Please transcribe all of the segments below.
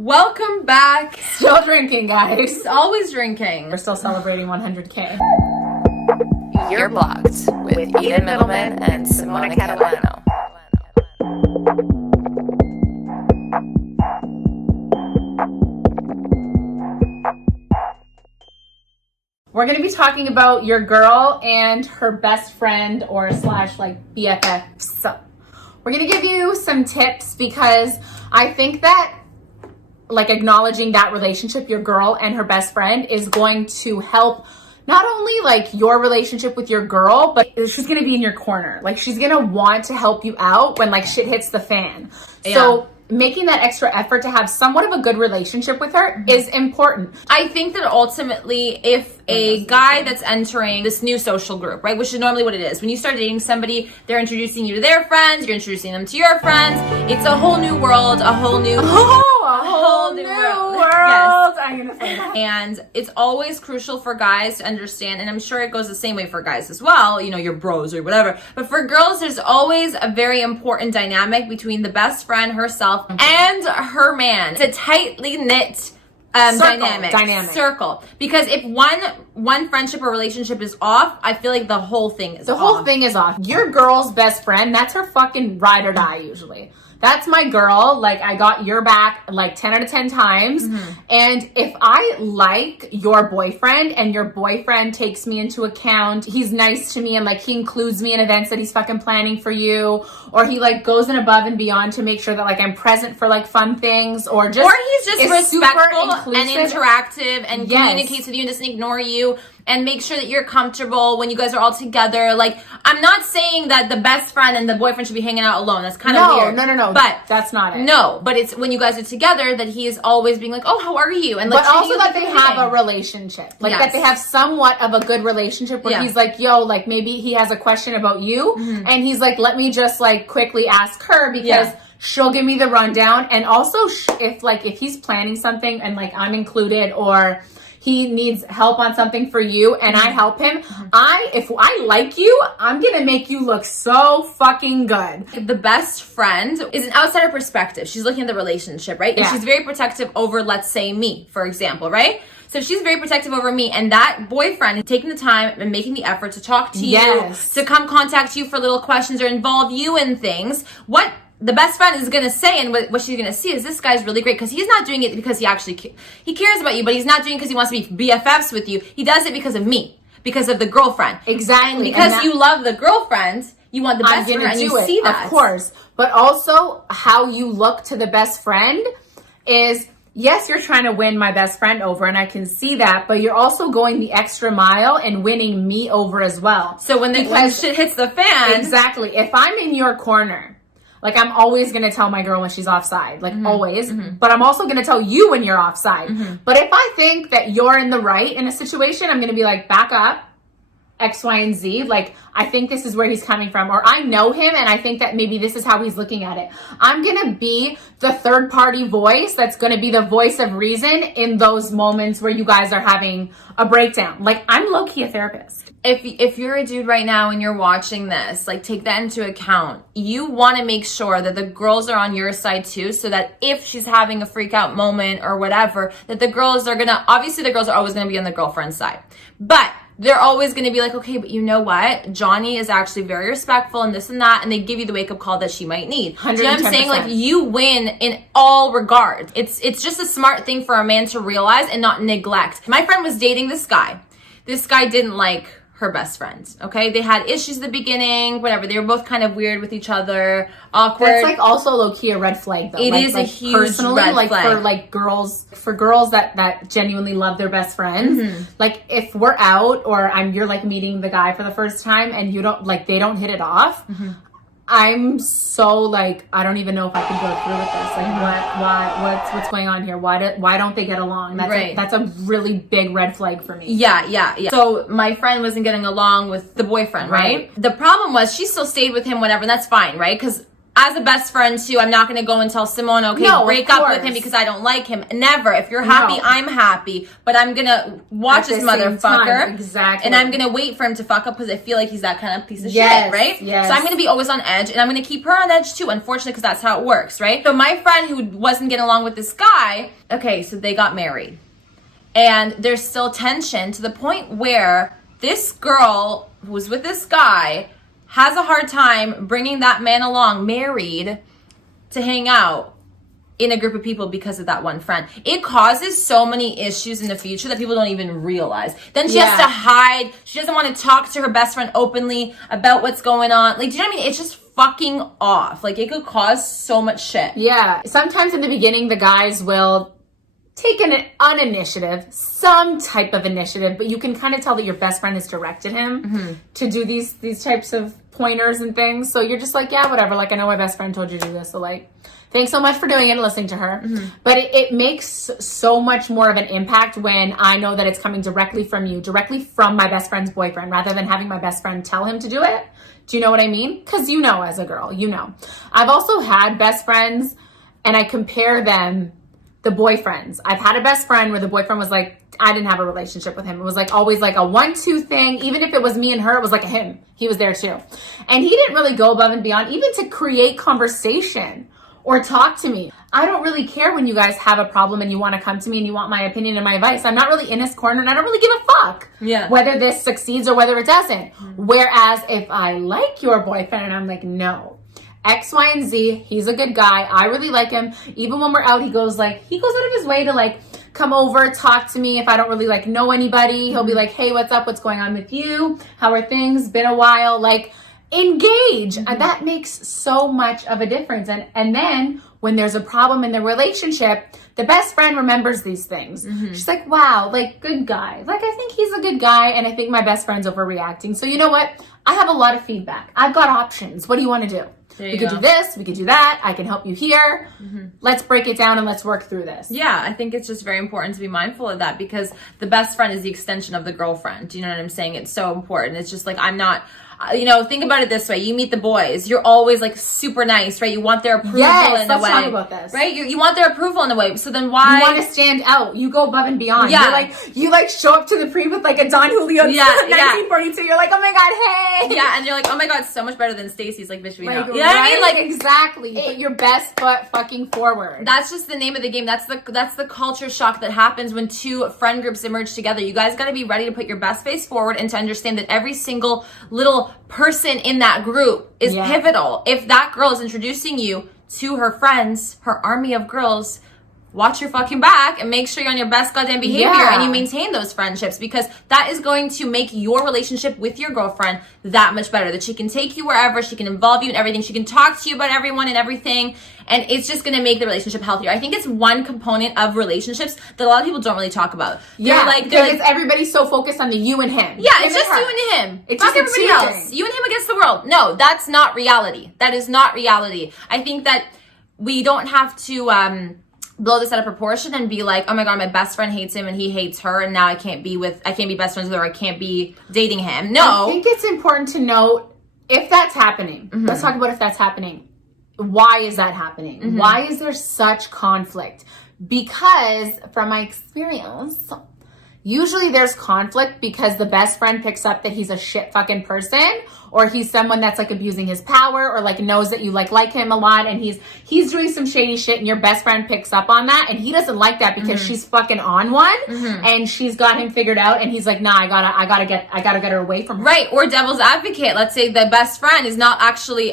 Welcome back. Still drinking, guys. Always drinking. We're still celebrating 100K. You're blocked with Eden Middleman and Simona Catalano. We're going to be talking about your girl and her best friend or slash like BFF. So we're going to give you some tips because I think that like acknowledging that relationship, your girl and her best friend, is going to help not only like your relationship with your girl, but she's going to be in your corner. Like she's going to want to help you out when like shit hits the fan. Yeah. So making that extra effort to have somewhat of a good relationship with her is important. I think that ultimately, if a guy that's entering this new social group, right, which is normally what it is, when you start dating somebody, they're introducing you to their friends, you're introducing them to your friends. It's a whole new world, a whole new world. Yes. I'm gonna say that. And it's always crucial for guys to understand, and I'm sure it goes the same way for guys as well, you know, your bros or whatever. But for girls, there's always a very important dynamic between the best friend herself and her man. It's a tightly knit dynamic circle, because if one friendship or relationship is off, I feel like the whole thing is off. Whole thing is off. Your girl's best friend, that's her fucking ride or die usually. That's my girl. Like, I got your back like 10 out of 10 times. And if I like your boyfriend and your boyfriend takes me into account, he's nice to me and like he includes me in events that he's fucking planning for you, or he like goes in above and beyond to make sure that like I'm present for like fun things, or he's just respectful and interactive and communicates with you and doesn't ignore you and make sure that you're comfortable when you guys are all together. Like, I'm not saying that the best friend and the boyfriend should be hanging out alone. That's kind of weird. No. But that's not it. No, but it's when you guys are together that he is always being like, oh, how are you? And like, but also that they have a relationship. Like that they have somewhat of a good relationship where he's like, yo, like maybe he has a question about you. And he's like, let me just like quickly ask her because she'll give me the rundown. And also if he's planning something and like I'm included, or he needs help on something for you and I help him, if I like you, I'm gonna make you look so fucking good. The best friend is an outsider perspective. She's looking at the relationship, right? And she's very protective over, let's say, me, for example, right? So if she's very protective over me, and that boyfriend is taking the time and making the effort to talk to you, to come contact you for little questions or involve you in things, what the best friend is going to say and what she's going to see is, this guy's really great because he's not doing it because he cares about you, but he's not doing it because he wants to be BFFs with you. He does it because of me, because of the girlfriend. Exactly. And because you love the girlfriend, you want the best friend, and you see that. Of course. But also how you look to the best friend is, yes, you're trying to win my best friend over, and I can see that, but you're also going the extra mile and winning me over as well. So when shit hits the fan. Exactly. If I'm in your corner, like, I'm always going to tell my girl when she's offside, like always, but I'm also going to tell you when you're offside. But if I think that you're in the right in a situation, I'm going to be like, back up, X, Y, and Z. Like, I think this is where he's coming from, or I know him and I think that maybe this is how he's looking at it. I'm going to be the third party voice that's going to be the voice of reason in those moments where you guys are having a breakdown. Like, I'm low-key a therapist. If you're a dude right now and you're watching this, like, take that into account. You want to make sure that the girls are on your side too, so that if she's having a freak out moment or whatever, that the girls are obviously the girls are always gonna be on the girlfriend's side, but they're always going to be like, okay, but you know what? Johnny is actually very respectful and this and that, and they give you the wake-up call that she might need. 110%. Do you know what I'm saying? Like, you win in all regards. It's just a smart thing for a man to realize and not neglect. My friend was dating this guy. This guy didn't like her best friend, okay? They had issues at the beginning, whatever. They were both kind of weird with each other, awkward. That's like also low-key a red flag though. It is a huge personally, red flag. For girls that genuinely love their best friends, like if we're out or you're like meeting the guy for the first time and you don't like, they don't hit it off, I'm so like, I don't even know if I can go through with this. Like, what's going on here? Why don't they get along? That's a really big red flag for me. Yeah. So my friend wasn't getting along with the boyfriend, right? The problem was she still stayed with him, whatever, and that's fine, right? Because as a best friend too, I'm not going to go and tell Simone, okay, No, break of up with course. him because I don't like him. Never. If you're happy, No. I'm happy. But I'm going to watch At this the same motherfucker. time, exactly. And I'm going to wait for him to fuck up because I feel like he's that kind of piece of Yes, shit, right? yes. So I'm going to be always on edge, and I'm going to keep her on edge too, unfortunately, because that's how it works, right? So my friend who wasn't getting along with this guy, okay, so they got married. And there's still tension to the point where this girl who was with this guy has a hard time bringing that man along, married, to hang out in a group of people because of that one friend. It causes so many issues in the future that people don't even realize. Then she has to hide. She doesn't want to talk to her best friend openly about what's going on. Like, do you know what I mean? It's just fucking off. Like, it could cause so much shit. Yeah. Sometimes in the beginning, the guys will take an initiative, some type of initiative, but you can kind of tell that your best friend has directed him to do these types of pointers and things. So you're just like, yeah, whatever. Like, I know my best friend told you to do this. So like, thanks so much for doing it and listening to her. But it makes so much more of an impact when I know that it's coming directly from you, directly from my best friend's boyfriend, rather than having my best friend tell him to do it. Do you know what I mean? Because you know, as a girl, you know. I've also had best friends and I compare them, the boyfriends. I've had a best friend where the boyfriend was like, I didn't have a relationship with him. It was like always like a 1-2 thing. Even if it was me and her, it was like a him. He was there too. And he didn't really go above and beyond, even to create conversation or talk to me. I don't really care when you guys have a problem and you want to come to me and you want my opinion and my advice. I'm not really in his corner and I don't really give a fuck whether this succeeds or whether it doesn't. Whereas if I like your boyfriend and I'm like, no, X, Y, and Z, he's a good guy. I really like him. Even when we're out, he goes out of his way to like come over, talk to me. If I don't really like know anybody, he'll be like, hey, what's up? What's going on with you? How are things? Been a while. Like, engage. And that makes so much of a difference. And then when there's a problem in the relationship, the best friend remembers these things. She's like, wow, like, good guy. Like, I think he's a good guy. And I think my best friend's overreacting. So you know what? I have a lot of feedback. I've got options. What do you want to do? We could do this, we could do that. I can help you here. Let's break it down and let's work through this. Yeah, I think it's just very important to be mindful of that because the best friend is the extension of the girlfriend. Do you know what I'm saying? It's so important. It's just like, I'm not, think about it this way. You meet the boys. You're always like super nice, right? You want their approval in a way. Let's talk about this. Right? You want their approval in a way. So then why? You want to stand out. You go above and beyond. Yeah. You show up to the pre with like a Don Julio 1942. You're like, oh my God, hey. Yeah, and you're like, oh my God, so much better than Stacy's. Like, bitch, we know. You know what right? I mean? Like, exactly. You put your best foot fucking forward. That's just the name of the game. That's the culture shock that happens when two friend groups emerge together. You guys got to be ready to put your best face forward and to understand that every single little person in that group is pivotal. If that girl is introducing you to her friends, her army of girls, watch your fucking back and make sure you're on your best goddamn behavior and you maintain those friendships because that is going to make your relationship with your girlfriend that much better. That she can take you wherever, she can involve you in everything, she can talk to you about everyone and everything, and it's just going to make the relationship healthier. I think it's one component of relationships that a lot of people don't really talk about. Because everybody's so focused on the you and him. Yeah, it's just you and him. It's Fuck just everybody else. You and him against the world. No, that's not reality. That is not reality. I think that we don't have to blow this out of proportion and be like, oh my God, my best friend hates him and he hates her and now I can't be best friends with her, or I can't be dating him. No. I think it's important to note if that's happening. Let's talk about if that's happening. Why is that happening? Why is there such conflict? Because from my experience, usually there's conflict because the best friend picks up that he's a shit fucking person, or he's someone that's like abusing his power, or like knows that you like him a lot and he's doing some shady shit and your best friend picks up on that and he doesn't like that because she's fucking on one and she's got him figured out and he's like, nah, I gotta get her away from her. Right. Or devil's advocate. Let's say the best friend is not actually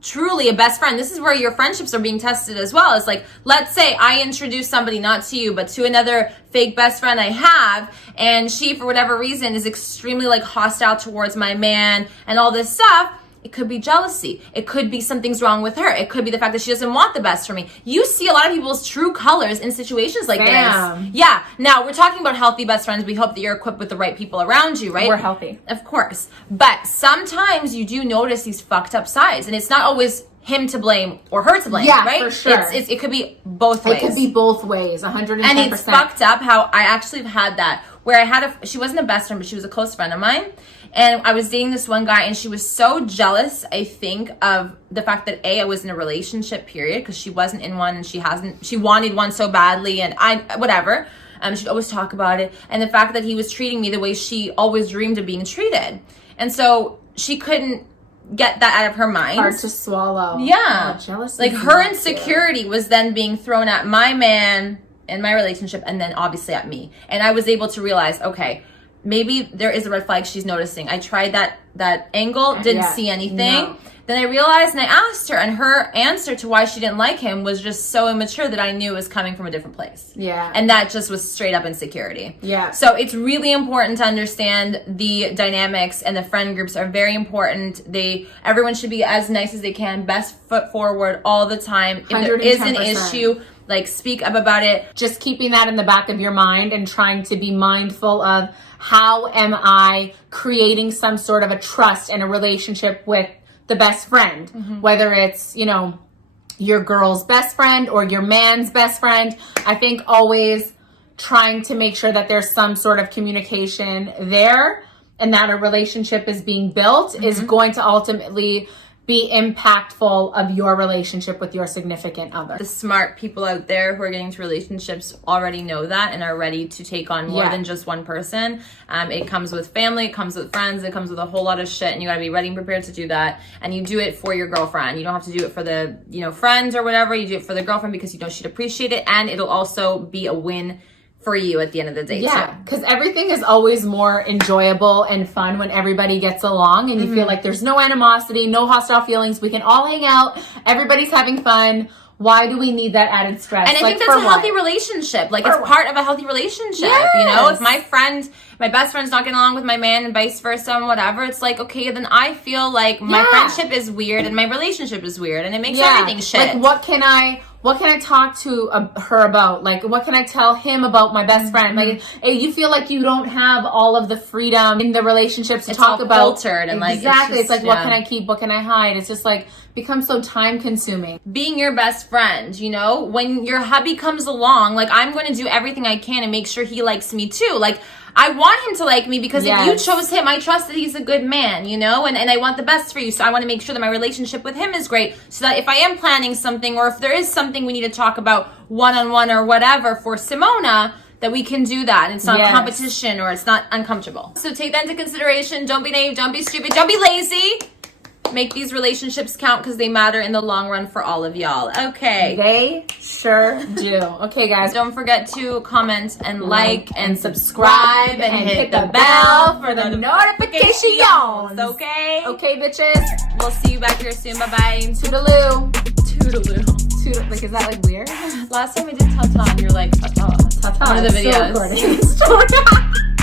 truly a best friend. This is where your friendships are being tested as well. It's like, let's say I introduce somebody, not to you, but to another fake best friend I have, and she, for whatever reason, is extremely like hostile towards my man and all this stuff. It could be jealousy. It could be something's wrong with her. It could be the fact that she doesn't want the best for me. You see a lot of people's true colors in situations like this. Yeah. Now, we're talking about healthy best friends. We hope that you're equipped with the right people around you, right? We're healthy. Of course. But sometimes you do notice these fucked up sides, and it's not always him to blame or her to blame, right? For sure. It could be both ways. It could be both ways, 110%. And it's fucked up how I actually have had that where she wasn't a best friend, but she was a close friend of mine. And I was dating this one guy, and she was so jealous, I think, of the fact that I was in a relationship, period, because she wasn't in one, and she wanted one so badly, and whatever. She'd always talk about it. And the fact that he was treating me the way she always dreamed of being treated. And so she couldn't get that out of her mind. Hard to swallow. Yeah. Oh, jealousy. Like, her insecurity was then being thrown at my man in my relationship, and then obviously at me. And I was able to realize, okay, maybe there is a red flag she's noticing. I tried that angle, didn't see anything. No. Then I realized, and I asked her, and her answer to why she didn't like him was just so immature that I knew it was coming from a different place. Yeah. And that just was straight up insecurity. Yeah. So it's really important to understand the dynamics, and the friend groups are very important. Everyone should be as nice as they can, best foot forward all the time. If there is an issue, like, speak up about it. Just keeping that in the back of your mind and trying to be mindful of, how am I creating some sort of a trust and a relationship with the best friend, whether it's, your girl's best friend or your man's best friend. I think always trying to make sure that there's some sort of communication there, and that a relationship is being built is going to ultimately be impactful of your relationship with your significant other. The smart people out there who are getting into relationships already know that and are ready to take on more than just one person. It comes with family, it comes with friends, it comes with a whole lot of shit, and you gotta be ready and prepared to do that. And you do it for your girlfriend. You don't have to do it for the, friends or whatever. You do it for the girlfriend because you know she'd appreciate it, and it'll also be a win for you at the end of the day. Yeah, because everything is always more enjoyable and fun when everybody gets along and you feel like there's no animosity, no hostile feelings. We can all hang out. Everybody's having fun. Why do we need that added stress? And I think that's a healthy relationship. Like, it's part of a healthy relationship. If my best friend's not getting along with my man and vice versa and whatever, it's like, okay, then I feel like my friendship is weird and my relationship is weird, and it makes everything shit. Like, what can I talk to her about? Like, what can I tell him about my best friend? Like, you feel like you don't have all of the freedom in the relationships to talk about. Filtered and exactly. It's like, what can I keep? What can I hide? It's just like becomes so time consuming. Being your best friend, when your hubby comes along, like, I'm going to do everything I can to make sure he likes me too. Like, I want him to like me because if you chose him, I trust that he's a good man, and I want the best for you. So I want to make sure that my relationship with him is great, so that if I am planning something, or if there is something we need to talk about one-on-one or whatever for Simona, that we can do that. And it's not competition, or it's not uncomfortable. So take that into consideration. Don't be naive. Don't be stupid. Don't be lazy. Make these relationships count, because they matter in the long run for all of y'all. Okay. They sure do. Okay, guys. Don't forget to comment and like and subscribe and hit the bell for the notifications. Okay? Okay, bitches. We'll see you back here soon. Bye-bye. Toodaloo. Toodaloo. Like, is that like weird? Last time we did ta-ta and you're like, ta-ta. Ta-ta. One of the videos. Still recording.